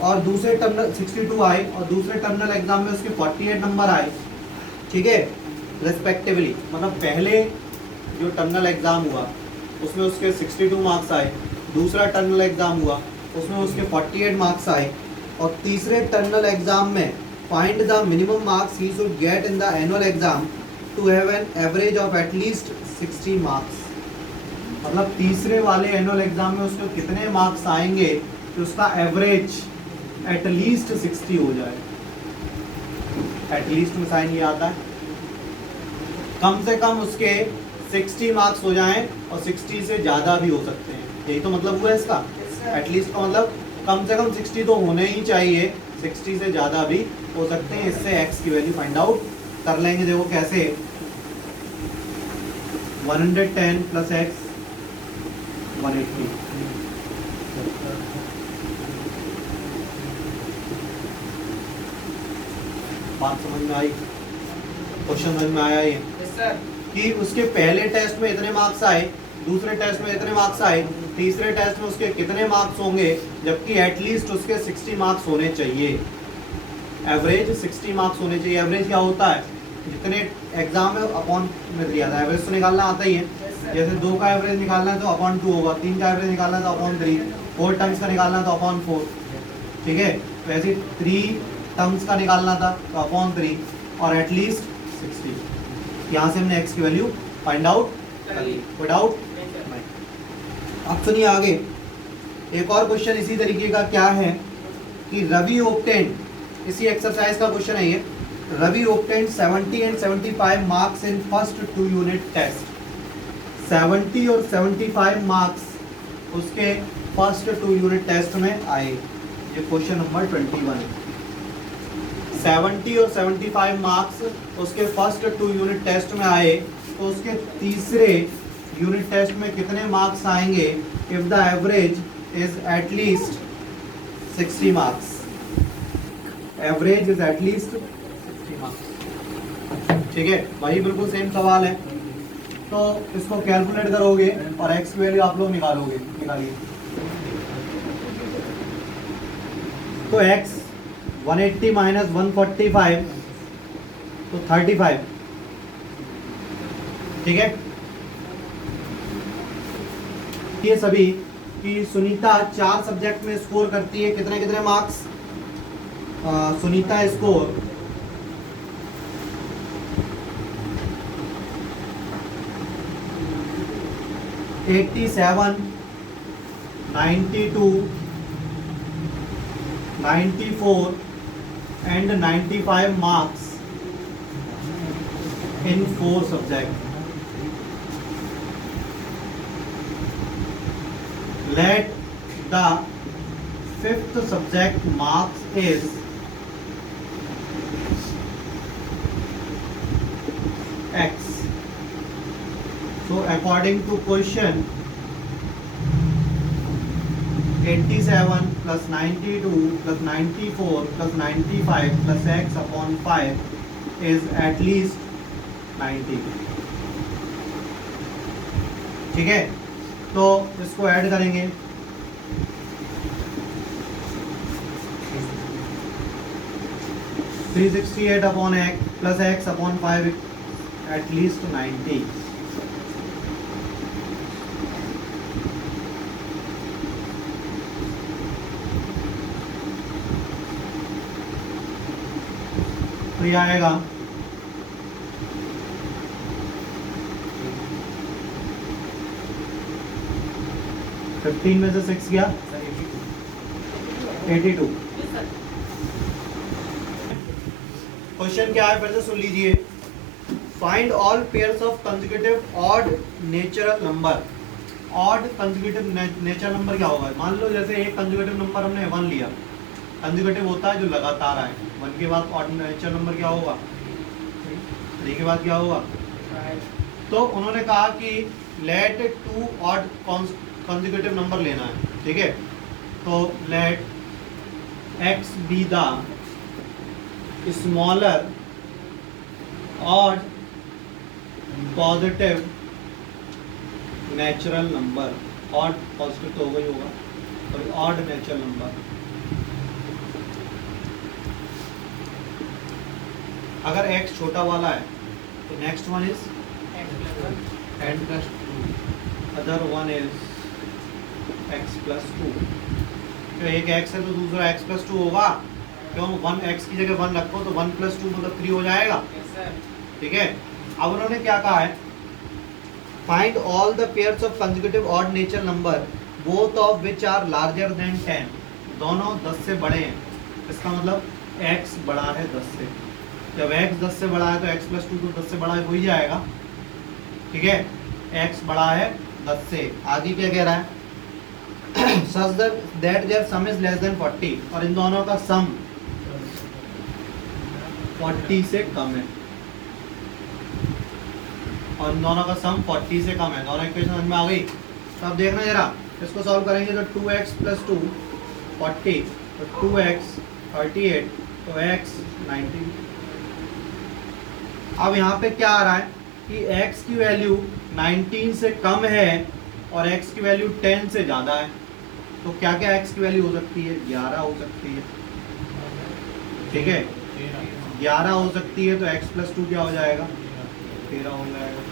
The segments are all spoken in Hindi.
और दूसरे टर्मिनल 62 आए और दूसरे टर्मिनल एग्जाम में उसके 48 नंबर आए, ठीक है, रेस्पेक्टिवली। मतलब पहले जो टर्मिनल एग्जाम हुआ उसमें उसके 62 मार्क्स आए, दूसरा टर्मिनल एग्जाम हुआ उसमें उसके 48 मार्क्स आए, और तीसरे टर्मिनल एग्जाम में find the minimum marks he should get in the annual exam to have an average of at least 60 marks. मतलब तीसरे वाले एनुअल एग्जाम में उसको कितने मार्क्स आएंगे कि उसका एवरेज एटलीस्ट 60 हो जाए। एटलीस्ट में साइन ये आता है, कम से कम उसके 60 मार्क्स हो जाएं और 60 से ज़्यादा भी हो सकते हैं, यही तो मतलब हुआ है इसका। एटलीस्ट का मतलब कम से कम 60 तो होने ही चाहिए, 60 से ज़्यादा भी हो सकते हैं। इससे x की वैल्यू फाइंड आउट कर लेंगे। देखो कैसे, 110 प्लस एक्स 180। बात समझ में आई? क्वेश्चन समझ में आया ये? कि उसके पहले टेस्ट में इतने मार्क्स आए, दूसरे टेस्ट में इतने मार्क्स आए, तीसरे टेस्ट में उसके कितने मार्क्स होंगे, जबकि एटलीस्ट उसके 60 मार्क्स होने चाहिए। एवरेज 60 मार्क्स होने चाहिए। एवरेज क्या होता है, जितने एग्जाम में अपॉन में दिया था, एवरेज तो निकालना आता ही है। जैसे 2 का एवरेज निकालना है तो अपॉन 2 होगा, 3 का एवरेज निकालना है तो अपॉन 3, 4 टर्म्स का निकालना है तो अपॉन 4, ठीक है। तो ऐसे 3 टर्म्स का निकालना था तो अपॉन 3 और एटलीस्ट 60। यहाँ से हमने x की वैल्यू फाइंड आउट कर ली। कोई डाउट? अब सुनिए आगे, एक और क्वेश्चन इसी तरीके का क्या है कि रवि ऑब्टेन्ड, इसी एक्सरसाइज का क्वेश्चन है ये, Ravi obtained 70 and 75 marks in first 2 unit test. 70 और 75 मार्क्स उसके फर्स्ट 2 यूनिट टेस्ट में आए। ये क्वेश्चन नंबर 21 है। 70 और 75 मार्क्स उसके फर्स्ट 2 यूनिट टेस्ट में आए, तो उसके तीसरे यूनिट टेस्ट में कितने मार्क्स आएंगे if the average is at least 60 marks. Average is at least 60 marks, ठीक है भाई, बिल्कुल सेम सवाल है। तो इसको कैलकुलेट करोगे और x की वैल्यू आप लोग निकालोगे, निकालिए। तो x 180 माइनस 145 तो 35, ठीक है। ये सभी कि सुनीता 4 सब्जेक्ट में स्कोर करती है, कितने कितने marks? Sunita score 87, 92, 94 and 95 marks in 4 subjects. Let the 5th subject marks is x. So according to question, 87 plus 92 plus 94 plus 95 plus x upon 5 is at least 90, ठीक है। तो इसको ऐड करेंगे, three 368 upon x plus x upon 5 at least 90। तो ये आएगा 15 में से 6 गया 82। क्वेश्चन क्या है फिर से सुन लीजिए। Find all pairs of consecutive odd natural number. Odd consecutive natural number क्या होगा? मान लो जैसे एक कंसेक्यूटिव नंबर हमने 1 लिया, कंसेक्यूटिव होता है जो लगातार आए। 1 के बाद ऑड नेचुरल नंबर क्या होगा? 3 के बाद क्या होगा? तो उन्होंने कहा कि लेट 2 ऑड कंसेक्यूटिव नंबर लेना है, ठीक है। तो let x be the smaller odd positive natural number. Odd positive तो होगा ही होगा, और ऑड नेचुरल नंबर अगर x छोटा वाला है तो next one is n plus 2, other one is x plus 2। तो एक x है तो दूसरा x plus 2 होगा, क्यों 1x की जगह 1 रखो तो 1 plus 2 मतलब 3 हो जाएगा। ठीक है, अब उन्होंने क्या कहा है, find all the pairs of consecutive odd nature number both of which are larger than 10, दोनों 10 से बड़े हैं। इसका मतलब x बड़ा है 10 से, जब x 10 से बड़ा है तो x plus 2 तो 10 से बड़ा हो ही जाएगा। ठीक है, x बड़ा है 10 से। आगे क्या कह रहा है, such that their sum is less than 40, और इन दोनों का सम 40 से कम है, और इन दोनों का सम 40 से कम है। दोनों इक्वेशन समझ में आ गई। तो अब देखना जरा, इसको सॉल्व करेंगे तो 2x plus 2 40, तो 2x 38, तो x 19। अब यहाँ पे क्या आ रहा है कि x की वैल्यू 19 से कम है और x की वैल्यू 10 से ज़्यादा है। तो क्या क्या x की वैल्यू हो सकती है, 11 हो सकती है। ठीक है, 11 हो सकती है तो x plus 2 क्या हो जाएगा, 13 हो जाएगा।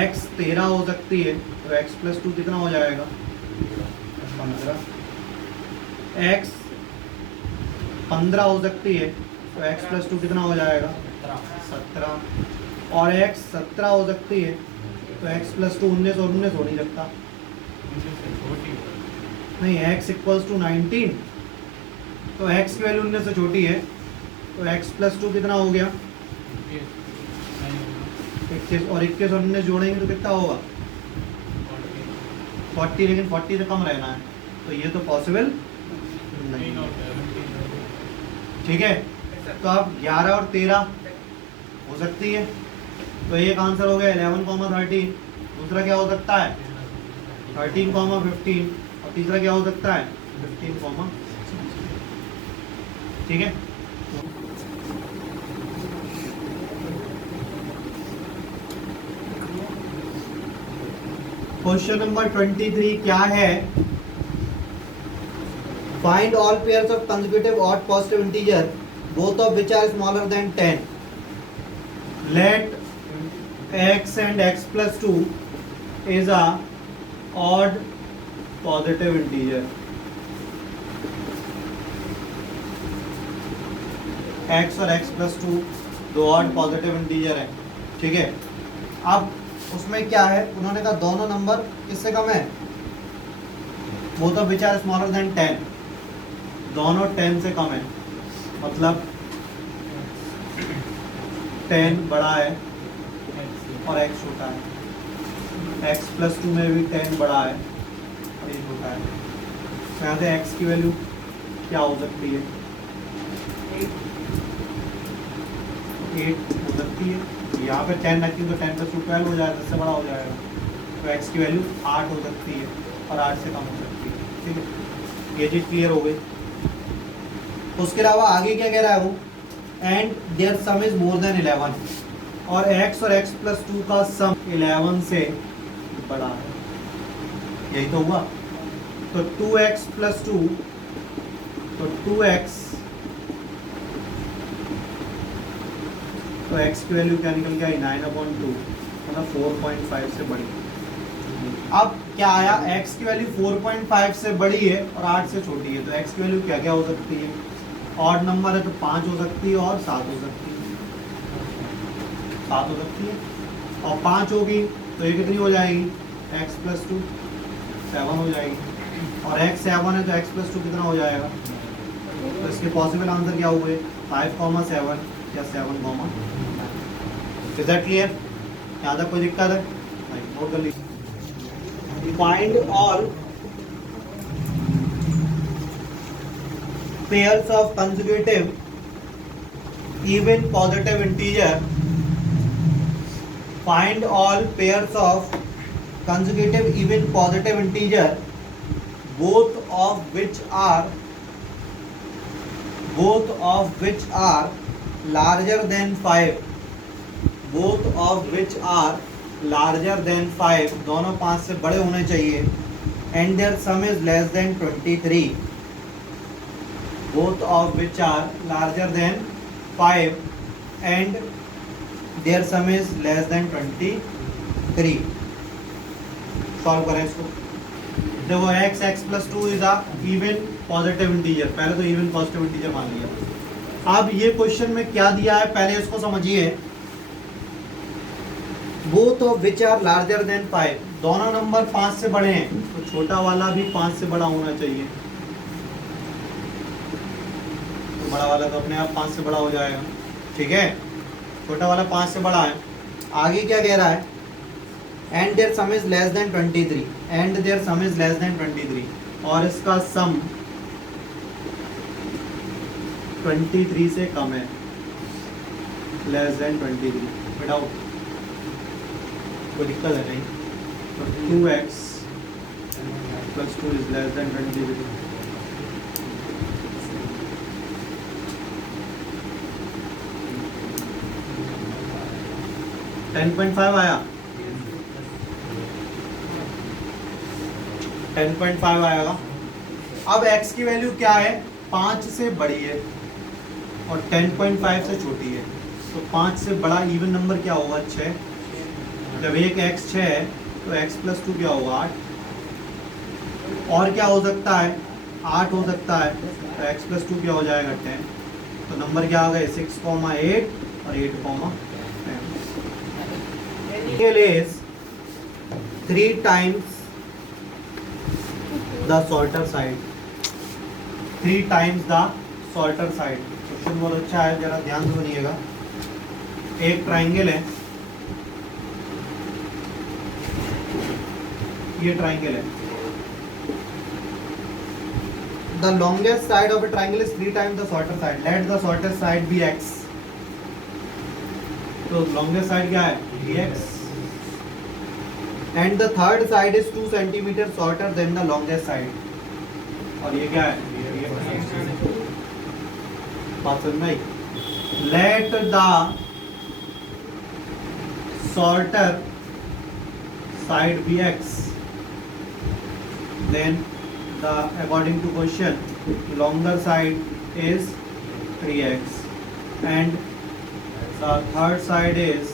x 13 हो सकती है तो x plus 2 कितना हो जाएगा, 15। x 15 हो सकती है तो x plus 2 कितना हो जाएगा, 17। और x 17 हो सकती है तो x plus 2 19 और 19 हो नहीं सकता, नहीं x इक्वल्स टू 19, तो x की वैल्यू 19 से छोटी है तो x plus 2 कितना हो गया, 21, और 21 और 19 जोड़ेंगे तो कितना होगा, 40, लेकिन 40 से कम रहना है, तो ये तो पॉसिबल नहीं। ठीक है, तो अब 11 और 13 हो सकती है, तो एक आंसर हो गया 11, 13। दूसरा क्या हो सकता है 13, 15, और तीसरा क्या हो सकता है 15, 16। ठीक है, क्वेश्चन नंबर 23 क्या है, find all pairs of consecutive odd positive integer both of which are smaller than 10, let x and x plus 2 is a odd positive integer। x और x plus 2 दो odd positive integer है। ठीक है, अब उसमें क्या है, उन्होंने कहा दोनों नंबर किससे कम है, both of which are smaller than 10, दोनों 10 से कम है, मतलब 10 बड़ा है और x छोटा है, x plus 2 में भी 10 बड़ा है और ये छोटा है। तो यहाँ से x की वैल्यू क्या हो सकती है, 8 हो सकती है। यहाँ पे 10 रखी तो 10 plus 2 12 हो जाएगा, 10 से बड़ा हो जाएगा, तो x की वैल्यू 8 हो सकती है और 8 से कम हो सकती है। ठीक है, ये चीज़ क्लियर हो गई। उसके अलावा आगे क्या कह रहा है वो, and their sum is more than 11, और x और x plus 2 का सम 11 से बड़ा है, यही तो हुआ। तो 2x plus 2, तो 2x, तो x की वैल्यू क्या निकल के आई 9/2, मतलब 4.5 से बड़ी। अब क्या आया, x की वैल्यू 4.5 से बड़ी है और 8 से छोटी है, तो x की वैल्यू क्या क्या हो सकती है, ऑड नंबर है तो 5 हो सकती है और 7 हो सकती है, 7 हो सकती है, और 5 होगी तो ये कितनी हो जाएगी, x plus 2 7 हो जाएगी, और x 7 है तो x plus 2 कितना हो जाएगा। तो इसके पॉसिबल आंसर क्या हुए, 5, 7 या 7, इज दैट क्लियर। यहाँ तक कोई दिक्कत है नहीं, नोट कर लीजिए। Find all pairs of consecutive even positive integer, find all pairs of consecutive even positive integer both of which are larger than 5, both of which are larger than 5, दोनों 5 से बड़े होने चाहिए, and their sum is less than 23, both of which are larger than 5 and their sum is less than 23। Solve करें इसको। देखो x x plus 2 is a even positive integer, पहले तो इवन पॉजिटिव इंटीजर मान लिया। अब ये क्वेश्चन में क्या दिया है पहले इसको समझिए। Both of which are larger than 5, दोनों नंबर 5 से बड़े हैं तो छोटा वाला भी 5 से बड़ा होना चाहिए। तो बड़ा वाला तो अपने आप 5 से बड़ा हो जाएगा, ठीक है। छोटा वाला 5 से बड़ा है। आगे क्या कह रहा है, and their sum is less than 23, and their sum is less than 23, और इसका सम 23 से कम है, लेस देन 23। बेटा कोई दिक्कत है नहीं, तो 2x plus 2 is less than 23। Ten 10.5 आया, 10.5 आएगा। अब x की वैल्यू क्या है, 5 से बड़ी है और 10.5 से छोटी है, तो 5 से बड़ा इवन नंबर क्या होगा, 6। जब एक x 6 है तो x प्लस 2 क्या होगा, 8। और क्या हो सकता है, 8 हो सकता है, तो x प्लस 2 क्या हो जाएगा, 10। तो नंबर क्या आ गए, 6, 8 और 8, 10 is 3 times the shorter side, 3 times the shorter side। Question बहुत अच्छा है, जरा ध्यान से सुनिएगा। एक ट्राइंगल है, ये ट्राइंगल है। The longest side of a triangle is 3 times the shorter side. Let the shortest side be x. तो longest side क्या है, dx, and the third side is 2 centimeter shorter than the longest side. और ये क्या है, बात समझ में आई। Let the shorter side be x, then the according to question longer side is 3x and the third side is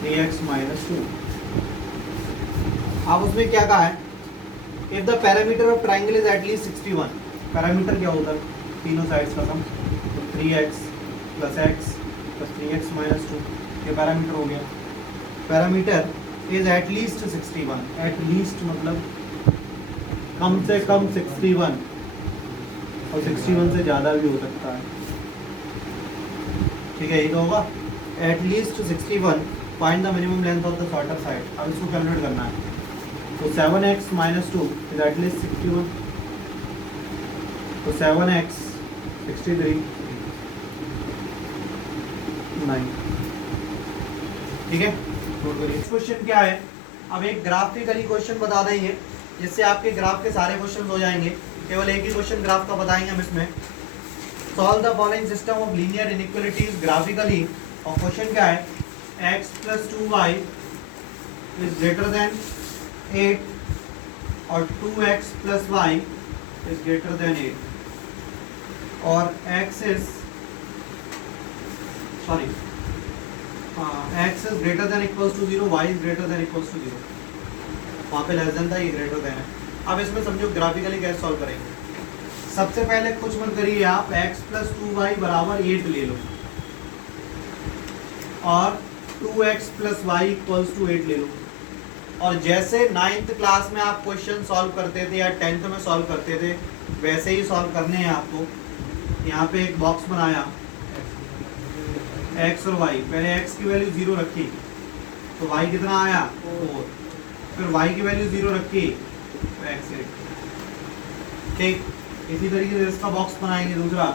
3x minus 2। अब उसमें क्या कहा है, if the parameter of triangle is at least 61, parameter क्या होता है, तीनों साइड्स का सम, तो 3x plus x plus 3x minus 2, ये पैरामीटर हो गया। Parameter is at least 61, at least मतलब कम से कम 61, और 61 से ज़्यादा भी हो सकता है, ठीक है। ये तो होगा at least 61, find the minimum length of the shorter side. अब इसको कैलकुलेट करना है, तो 7x minus 2 is at least 61, तो 7x 63 9, ठीक है। क्वेश्चन क्या है, अब एक ग्राफिकली क्वेश्चन बता देंगे जिससे आपके ग्राफ के सारे क्वेश्चन हो जाएंगे। केवल एक ही क्वेश्चन ग्राफ का बताएंगे हम इसमें। Solve the following system of linear inequalities graphically. और क्वेश्चन क्या है, x plus 2y is greater than 8 और 2x plus y is greater than 8 और x is x is greater than equals to 0, y is greater than equals to 0। वहाँ पे लेस देन था, ये ग्रेटर देन है। अब इसमें समझो ग्राफिकली कैसे सॉल्व करेंगे। सबसे पहले कुछ मत करिए आप, x प्लस 2y बराबर 8 ले लो और 2x plus Y equals to 8 ले लो। और जैसे 9th क्लास में आप क्वेश्चन सॉल्व करते थे या 10th में सॉल्व करते थे, वैसे ही सॉल्व करने हैं आपको। यहाँ पे एक बॉक्स बनाया x और y, पहले x की वैल्यू 0 रखी तो y कितना आया 4, फिर y की वैल्यू 0 रखी तो x 8, ठीक। इसी तरीके से इसका बॉक्स बनाएंगे दूसरा,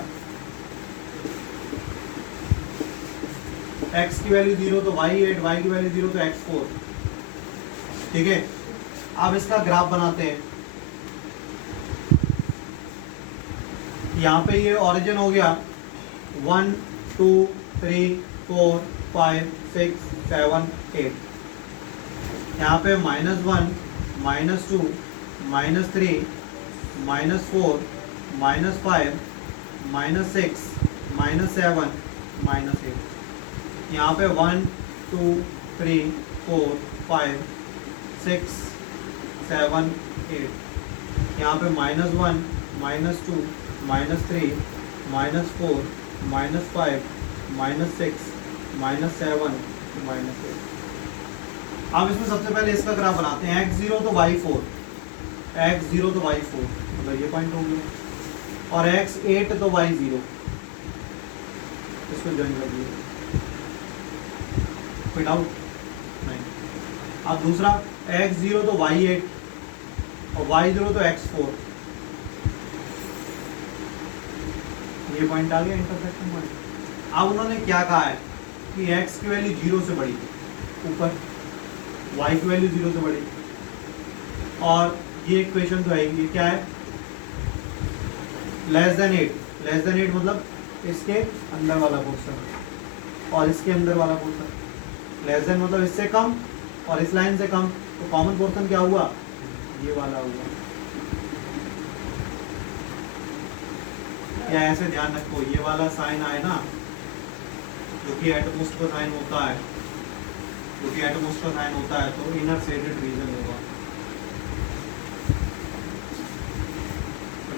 x की वैल्यू 0 तो y 8, y की वैल्यू 0 तो x 4, ठीक है। अब इसका ग्राफ बनाते हैं। यहाँ पे ये ओरिजिन हो गया 1 2 3 4 5 6 7 8, यहाँ पे -1 -2 -3 -4 -5 -6 -7 -8। यहाँ पे 1 2 3 4 5 6 7 8। यहाँ पे -1 -2 -3 -4 -5 -6 -7 -8। अब इसमें सबसे पहले इसका ग्राफ बनाते हैं। x0 तो y4, x0 तो y4 मतलब ये पॉइंट हो गया, और x8 तो y0, इसको ज्वाइन कर दिए। कोई डाउट नहीं। अब दूसरा x0 तो y8 और y0 तो x4, ये पॉइंट आ गया इंटरसेक्शन पॉइंट। अब उन्होंने क्या कहा है कि x की वैल्यू 0 से बड़ी ऊपर, y की वैल्यू 0 से बड़ी, और ये इक्वेशन जो है ये क्या है, लेस देन 8 मतलब इसके अंदर वाला पोर्शन और इसके अंदर वाला पोर्शन। लेस देन मतलब इससे कम और इस लाइन से कम, तो कॉमन पोर्शन क्या हुआ, ये वाला हुआ। या ऐसे ध्यान रखो, ये वाला साइन आए ना, जो कि एटमोस्ट का साइन होता है, तो इनर शेडेड रीजन होगा।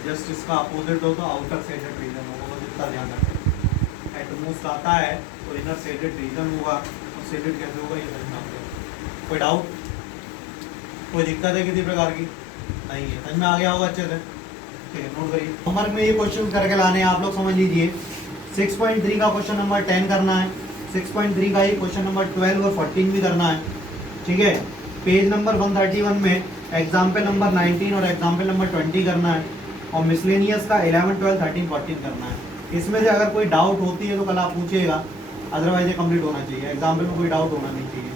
जस्ट इसका अपोजिट हो तो आउटर शेडेड रीजन होगा, बस इतना ध्यान रखें। एटमोस्ट आता है तो इनर शेडेड रीजन होगा, और शेडेड कैसे होगा ये समझना होगा। कोई डाउट, कोई दिक्कत है किसी प्रकार की? नहीं है, समझ में आ गया होगा अच्छे से? ठीक है, नोट करिए। होमवर्क में ये क्वेश्चन करके लाने हैं, आप लोग समझ लीजिए। 6.3 का क्वेश्चन नंबर 10 करना है, 6.3 का ही क्वेश्चन नंबर 12 और 14 भी करना है। ठीक है, पेज नंबर 131 में एग्जाम्पल नंबर 19 और एग्जाम्पल नंबर 20 करना है, और मिसलेनियस का 11, 12, 13, 14 करना है। इसमें से अगर कोई डाउट होती है तो कल आप पूछिएगा, अदरवाइज ये कंप्लीट होना चाहिए। एग्जाम्पल में कोई डाउट होना नहीं चाहिए।